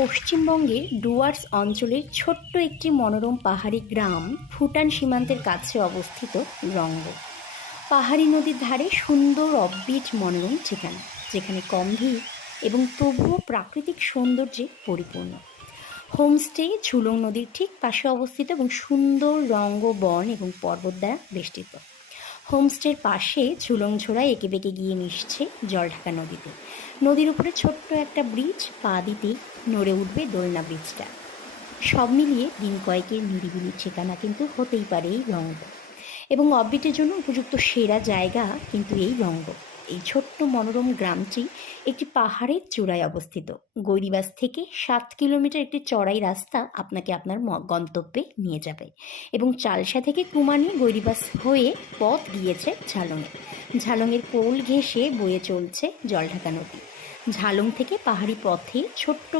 পশ্চিমবঙ্গের ডুয়ার্স অঞ্চলের ছোট্ট একটি মনোরম পাহাড়ি গ্রাম ভুটান সীমান্তের কাছে অবস্থিত রংগ। পাহাড়ি নদীর ধারে সুন্দর অব্বিট মনোরম ঠিকানা, যেখানে কম ভিড় এবং তবুও প্রাকৃতিক সৌন্দর্যে পরিপূর্ণ। হোমস্টে ঝুলং নদীর ঠিক পাশে অবস্থিত এবং সুন্দর রঙ্গ বন এবং পর্বত দ্বারা বেষ্টিত। হোমস্টের পাশে ঝুলংঝোড়া এঁকে বেঁকে গিয়ে মিশছে জলঢাকা নদীতে। নদীর উপরে ছোট্ট একটা ব্রিজ, পা দিতেই নড়ে উঠবে দোলনা ব্রিজটা। সব মিলিয়ে দিন কয়েকের নিরিবিলি ঠিকানা কিন্তু হতেই পারে এই রঙ্গ, এবং অববিটের জন্য উপযুক্ত সেরা জায়গা কিন্তু এই রঙ্গ। এই ছোট্ট মনোরম গ্রামটি একটি পাহাড়ের চূড়ায় অবস্থিত। গৈরিবাস থেকে 7 কিলোমিটার একটি চড়াই রাস্তা আপনাকে আপনার গন্তব্যে নিয়ে যাবে, এবং চালসা থেকে কুমানি গৈরিবাস হয়ে পথ গিয়েছে ঝালংয়ে। ঝালংয়ের কোল ঘেঁষে বয়ে চলছে জলঢাকা নদী। ঝালং থেকে পাহাড়ি পথে ছোট্ট